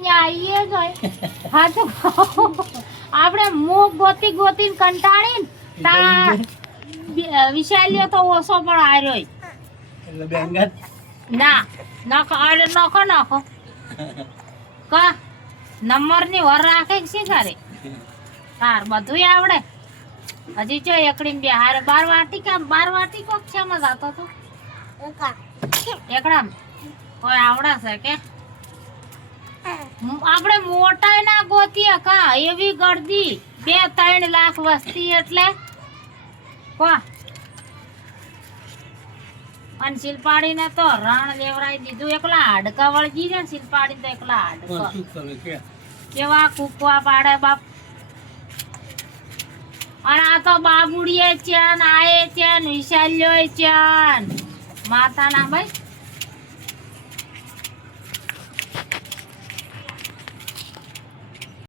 અહીંયા આવીએ જ હોય હા તો આપણે મુખ ગોતી ગોતીને કંટાળીને વિશાલ્યો તો ઓછો પણ આર્યો એટલે બેંગત ના નાખો અરે નાખો કા નંબરની વર રાખે કે શી કરે તાર બધું આવડે હજી જો એકડી બે હારે 12 વાટી કોક છે માં જાતો તો એકડા કોઈ આવડા છે કે આપણે મોટા ના ગોતીએ કા એવી ગળદી 2-3 લાખ વસ્તી એટલે કો અને શિલ્પાડીને તો રણ લેવરાઈ દીધું એકલા હાડકા વળગી જાય ને શિલ્પાડી તો એકલા હાડકા શું કરે કે કેવા કૂકવા પાડે બાપ અને આ તો બાબુડીએ છે ને આએ છે ને વિશાલ્યો છે માતાના ભાઈ